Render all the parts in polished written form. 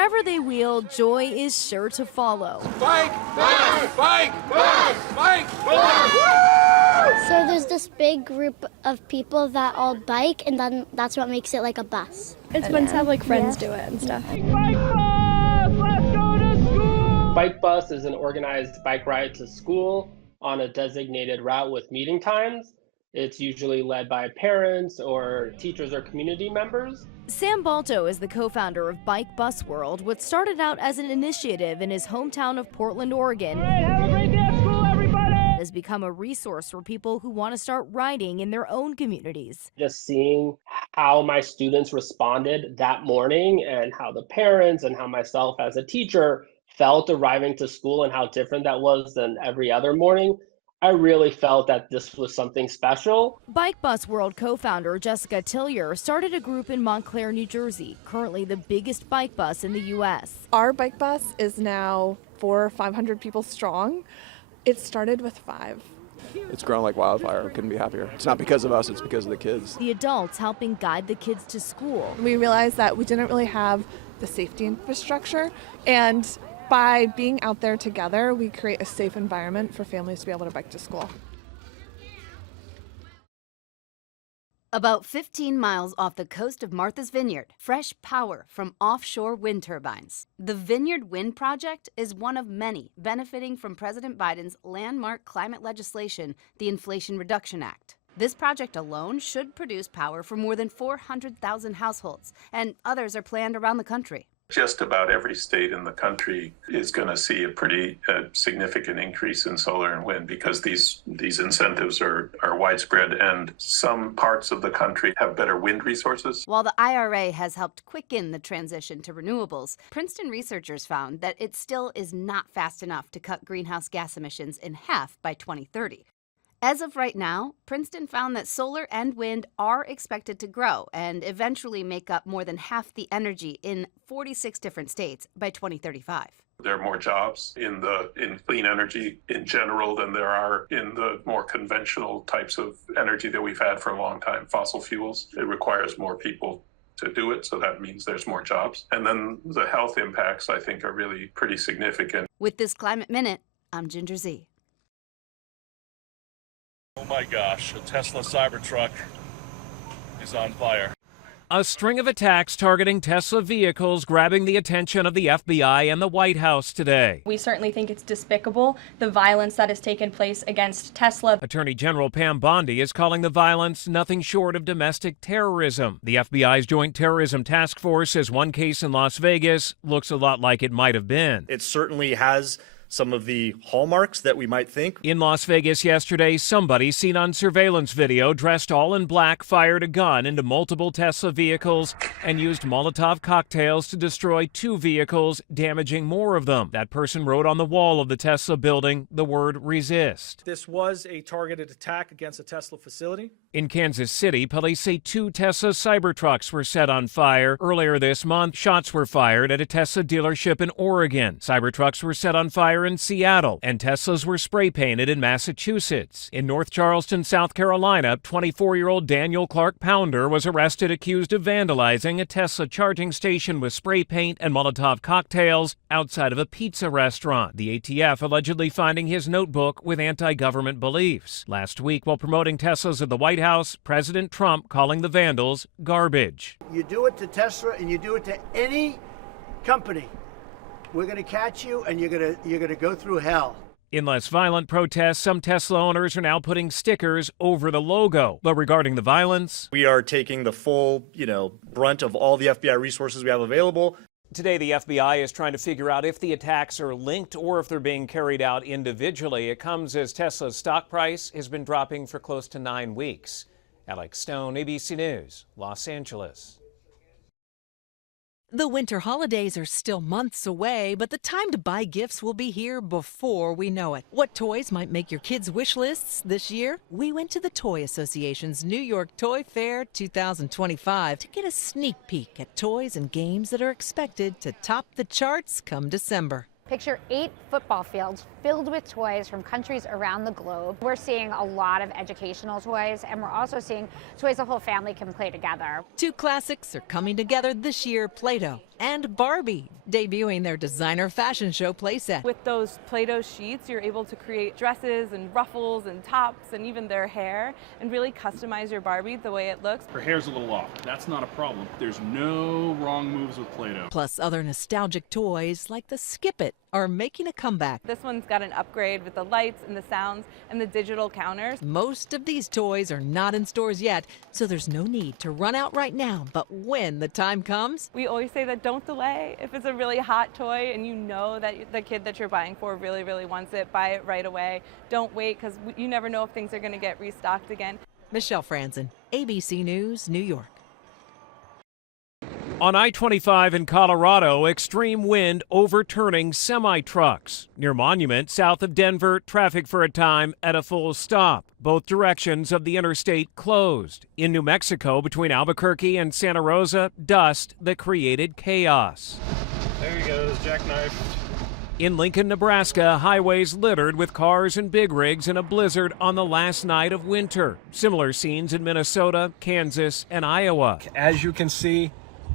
wherever they wheel, joy is sure to follow. Bike, bike, bike, bike, bike, bike. So there's this big group of people that all bike, and then that's what makes it like a bus. It's fun to have like friends do it and stuff. Bike bus is an organized bike ride to school on a designated route with meeting times. It's usually led by parents or teachers or community members. Sam Balto is the co-founder of Bike Bus World, what started out as an initiative in his hometown of Portland, Oregon. All right, have a great day at school, everybody! Has become a resource for people who want to start riding in their own communities. Just seeing how my students responded that morning and how the parents and how myself as a teacher felt arriving to school and how different that was than every other morning, I really felt that this was something special. Bike Bus World co-founder Jessica Tillier started a group in Montclair, New Jersey, currently the biggest bike bus in the U.S. Our bike bus is now 400 or 500 people strong. It started with 5. It's grown like wildfire. I couldn't be happier. It's not because of us, it's because of the kids. The adults helping guide the kids to school. We realized that we didn't really have the safety infrastructure, and by being out there together, we create a safe environment for families to be able to bike to school. About 15 miles off the coast of Martha's Vineyard, fresh power from offshore wind turbines. The Vineyard Wind Project is one of many benefiting from President Biden's landmark climate legislation, the Inflation Reduction Act. This project alone should produce power for more than 400,000 households, and others are planned around the country. Just about every state in the country is going to see a pretty significant increase in solar and wind because these incentives are widespread, and some parts of the country have better wind resources. While the IRA has helped quicken the transition to renewables, Princeton researchers found that it still is not fast enough to cut greenhouse gas emissions in half by 2030. As of right now, Princeton found that solar and wind are expected to grow and eventually make up more than half the energy in 46 different states by 2035. There are more jobs in clean energy in general than there are in the more conventional types of energy that we've had for a long time, fossil fuels. It requires more people to do it, so that means there's more jobs. And then the health impacts, I think, are really pretty significant. With this Climate Minute, I'm Ginger Z. Oh my gosh, a Tesla Cybertruck is on fire. A string of attacks targeting Tesla vehicles grabbing the attention of the FBI and the White House today. We certainly think it's despicable, the violence that has taken place against Tesla. Attorney General Pam Bondi is calling the violence nothing short of domestic terrorism. The FBI's Joint Terrorism Task Force says one case in Las Vegas looks a lot like it might have been. It certainly has some of the hallmarks that we might think. In Las Vegas yesterday, somebody seen on surveillance video dressed all in black fired a gun into multiple Tesla vehicles and used Molotov cocktails to destroy 2 vehicles, damaging more of them. That person wrote on the wall of the Tesla building the word resist. This was a targeted attack against a Tesla facility. In Kansas City, police say 2 Tesla Cybertrucks were set on fire. Earlier this month, shots were fired at a Tesla dealership in Oregon. Cybertrucks were set on fire in Seattle, and Teslas were spray painted in Massachusetts. In North Charleston, South Carolina, 24-year-old Daniel Clark Pounder was arrested accused of vandalizing a Tesla charging station with spray paint and Molotov cocktails outside of a pizza restaurant. The ATF allegedly finding his notebook with anti-government beliefs. Last week, while promoting Teslas at the White House, President Trump calling the vandals garbage. You do it to Tesla and you do it to any company, we're going to catch you and you're going to go through hell. In less violent protests, some Tesla owners are now putting stickers over the logo. But regarding the violence, we are taking the full, brunt of all the FBI resources we have available. Today, the FBI is trying to figure out if the attacks are linked or if they're being carried out individually. It comes as Tesla's stock price has been dropping for close to 9 weeks. Alex Stone, ABC News, Los Angeles. The winter holidays are still months away, but the time to buy gifts will be here before we know it. What toys might make your kids' wish lists this year? We went to the Toy Association's New York Toy Fair 2025 to get a sneak peek at toys and games that are expected to top the charts come December. Picture 8 football fields filled with toys from countries around the globe. We're seeing a lot of educational toys, and we're also seeing toys the whole family can play together. Two classics are coming together this year, Play-Doh and Barbie, debuting their designer fashion show playset. With those Play-Doh sheets, you're able to create dresses and ruffles and tops and even their hair and really customize your Barbie the way it looks. Her hair's a little off. That's not a problem. There's no wrong moves with Play-Doh. Plus other nostalgic toys like the Skip It are making a comeback. This one's got an upgrade with the lights and the sounds and the digital counters. Most of these toys are not in stores yet, so there's no need to run out right now. But when the time comes, we always say that don't delay. If it's a really hot toy and you know that the kid that you're buying for really, really wants it, buy it right away. Don't wait, because you never know if things are going to get restocked again. Michelle Franzen, ABC News, New York. On I-25 in Colorado, extreme wind overturning semi-trucks. Near Monument, south of Denver, traffic for a time at a full stop. Both directions of the interstate closed. In New Mexico, between Albuquerque and Santa Rosa, dust that created chaos. There he goes, jackknife. In Lincoln, Nebraska, highways littered with cars and big rigs in a blizzard on the last night of winter. Similar scenes in Minnesota, Kansas, and Iowa. As you can see,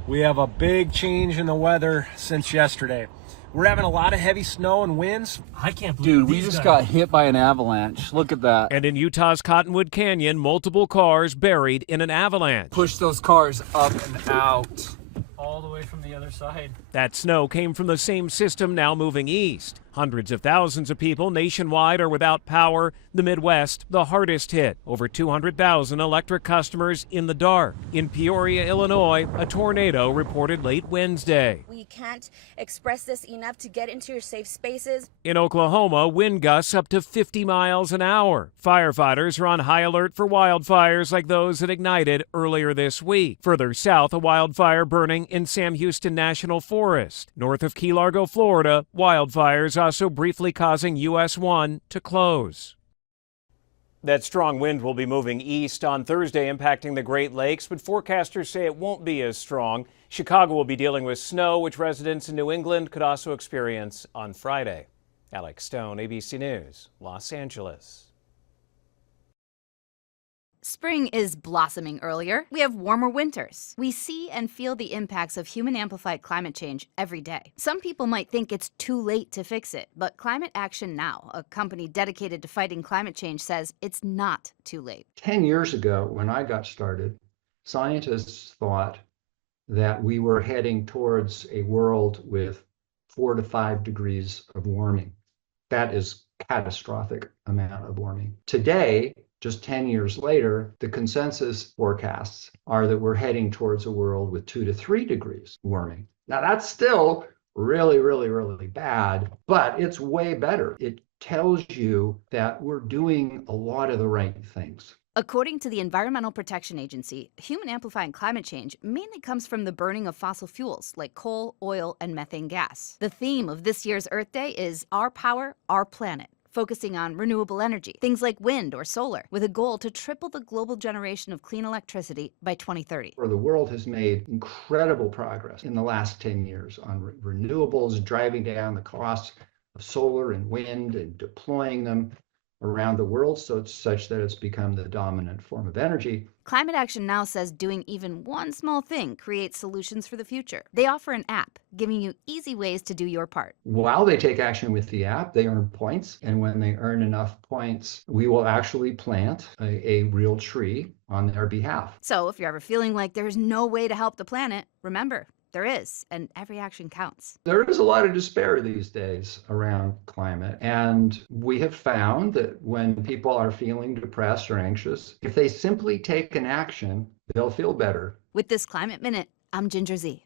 we have a big change in the weather since yesterday. We're having a lot of heavy snow and winds. I can't believe Dude, we just got hit by an avalanche. Look at that. And in Utah's Cottonwood Canyon, multiple cars buried in an avalanche. Push those cars up and out. All the way from the other side. That snow came from the same system now moving east. Hundreds of thousands of people nationwide are without power. The Midwest, the hardest hit. Over 200,000 electric customers in the dark. In Peoria, Illinois, a tornado reported late Wednesday. We can't express this enough to get into your safe spaces. In Oklahoma, wind gusts up to 50 miles an hour. Firefighters are on high alert for wildfires like those that ignited earlier this week. Further south, a wildfire burning in Sam Houston National Forest. North of Key Largo, Florida, wildfires also briefly causing US 1 to close. That strong wind will be moving east on Thursday, impacting the Great Lakes, but forecasters say it won't be as strong. Chicago will be dealing with snow, which residents in New England could also experience on Friday. Alex Stone, ABC News, Los Angeles. Spring is blossoming earlier. We have warmer winters. We see and feel the impacts of human-amplified climate change every day. Some people might think it's too late to fix it, but Climate Action Now, a company dedicated to fighting climate change, says it's not too late. 10 years ago, when I got started, scientists thought that we were heading towards a world with 4 to 5 degrees of warming. That is catastrophic amount of warming. Today, just 10 years later, the consensus forecasts are that we're heading towards a world with 2 to 3 degrees warming. Now, that's still really, really, really bad, but it's way better. It tells you that we're doing a lot of the right things. According to the Environmental Protection Agency, human-amplifying climate change mainly comes from the burning of fossil fuels like coal, oil, and methane gas. The theme of this year's Earth Day is Our Power, Our Planet, focusing on renewable energy, things like wind or solar, with a goal to triple the global generation of clean electricity by 2030. The world has made incredible progress in the last 10 years on renewables, driving down the costs of solar and wind and deploying them around the world, so it's such that it's become the dominant form of energy. Climate Action Now says doing even one small thing creates solutions for the future. They offer an app giving you easy ways to do your part. While they take action with the app, they earn points. And when they earn enough points, we will actually plant a real tree on their behalf. So if you're ever feeling like there's no way to help the planet, remember, there is, and every action counts. There is a lot of despair these days around climate, and we have found that when people are feeling depressed or anxious, if they simply take an action, they'll feel better. With this Climate Minute, I'm Ginger Z.